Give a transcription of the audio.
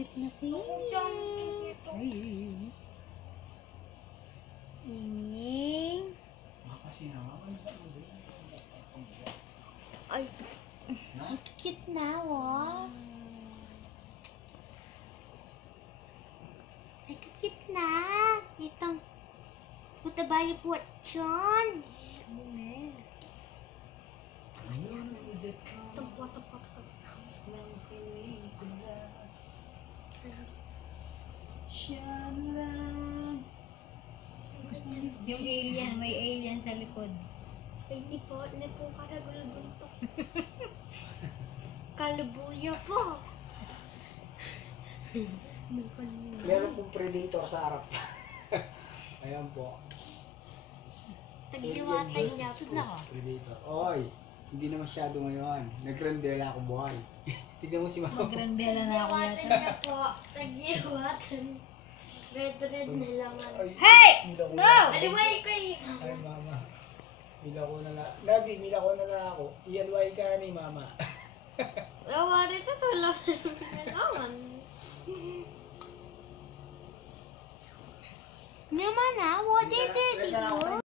Trip na si Inging. Ay, cute na, wow. Ay, cute na. Itang matabayo po at tiyan. Yung alien, may alien sa likod. Ay, di po. Hindi po karagulbuntok. Kalubuya po. Meron pong predator sa harap. Ayan po. Tagliwatan niya po. Predator. Oy, hindi na masyado ngayon. Nagrandela ako buhay. Tignan mo si mama. Magrandela na ako Tagliwatan yata. niya po. Tagliwatan. Red na lang. Hey! Mila ko No! na. Aliway ko eh. Ay, mama. Mila ko na lang. Nabi, mila ko na lang ako. Iyanway ka ni mama. Awa rito tulog. Kailangan. Naman ah, what did you do?